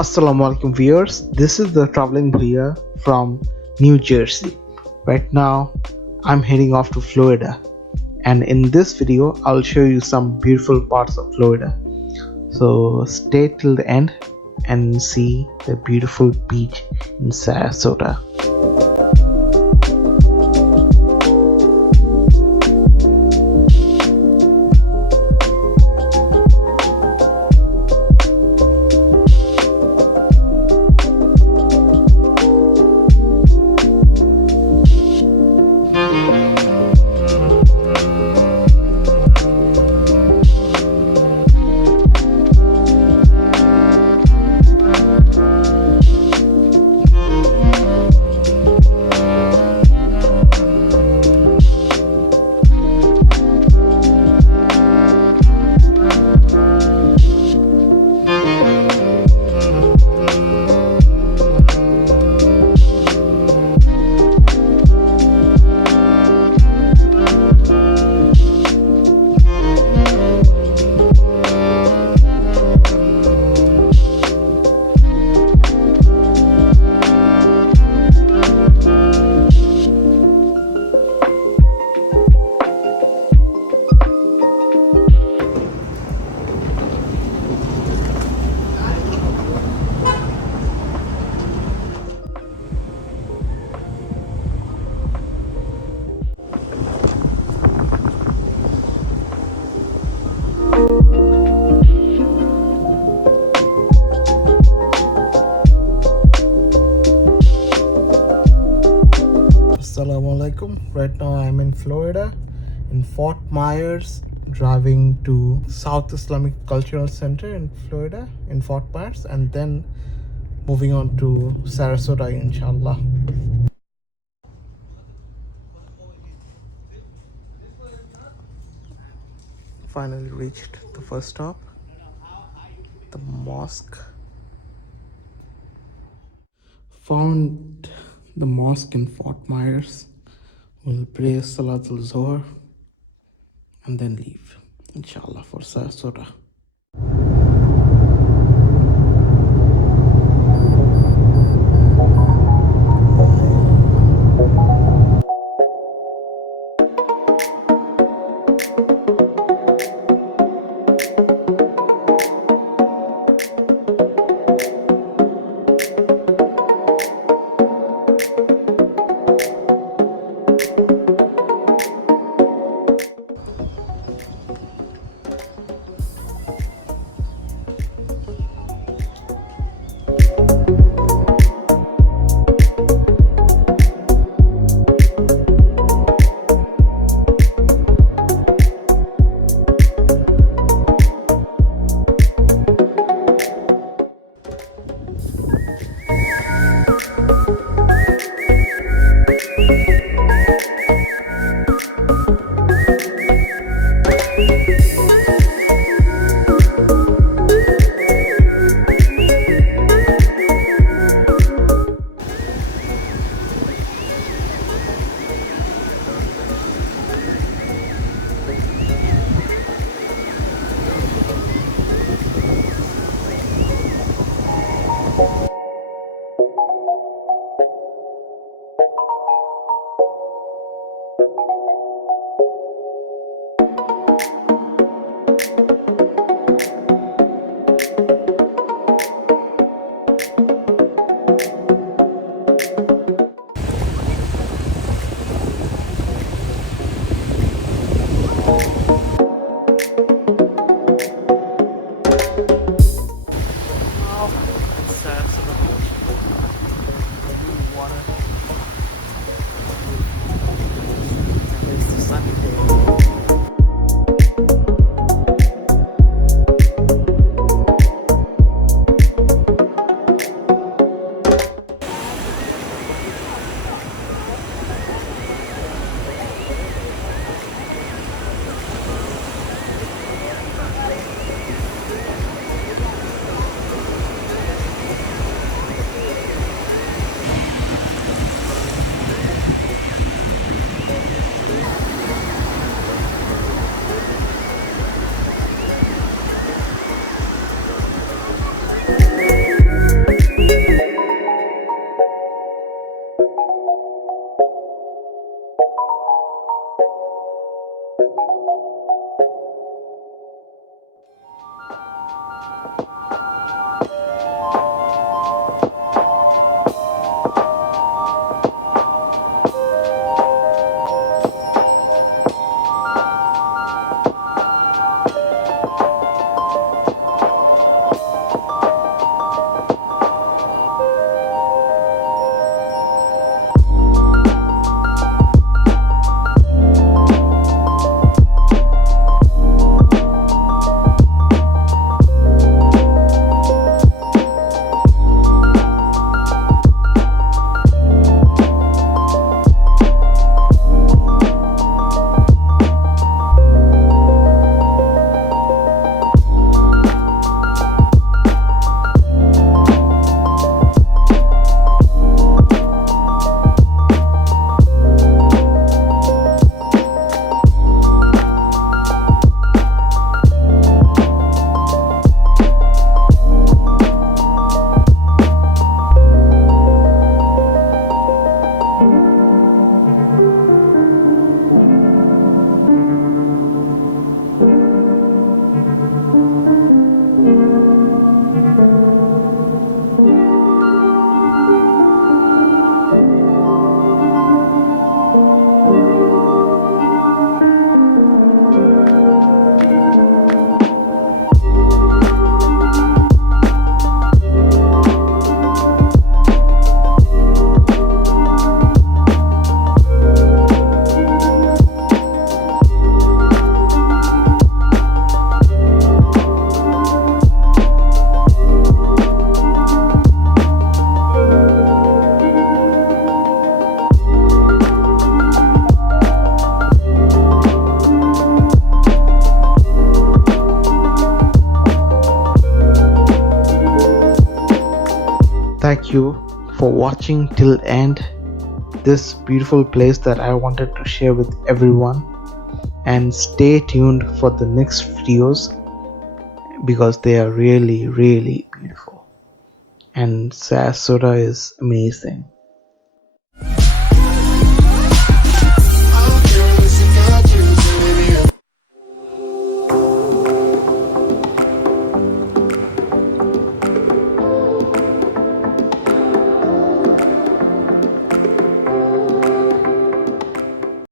Assalamu alaikum viewers, this is the traveling Bhuiya from New Jersey. Right now I'm heading off to Florida, and in this video I'll show you some beautiful parts of Florida. So stay till the end and see the beautiful beach in Sarasota. Assalamu alaikum. Right now I'm in Florida, in Fort Myers, driving to South Islamic Cultural Center in Florida, in Fort Myers, and then moving on to Sarasota, inshallah. Finally reached the first stop, the mosque. Found the mosque in Fort Myers. We'll pray Salatul Zohar and then leave, inshallah, for Sarasota. Thank you for watching till end this beautiful place that I wanted to share with everyone, and stay tuned for the next videos because they are really beautiful and Sarasota is amazing.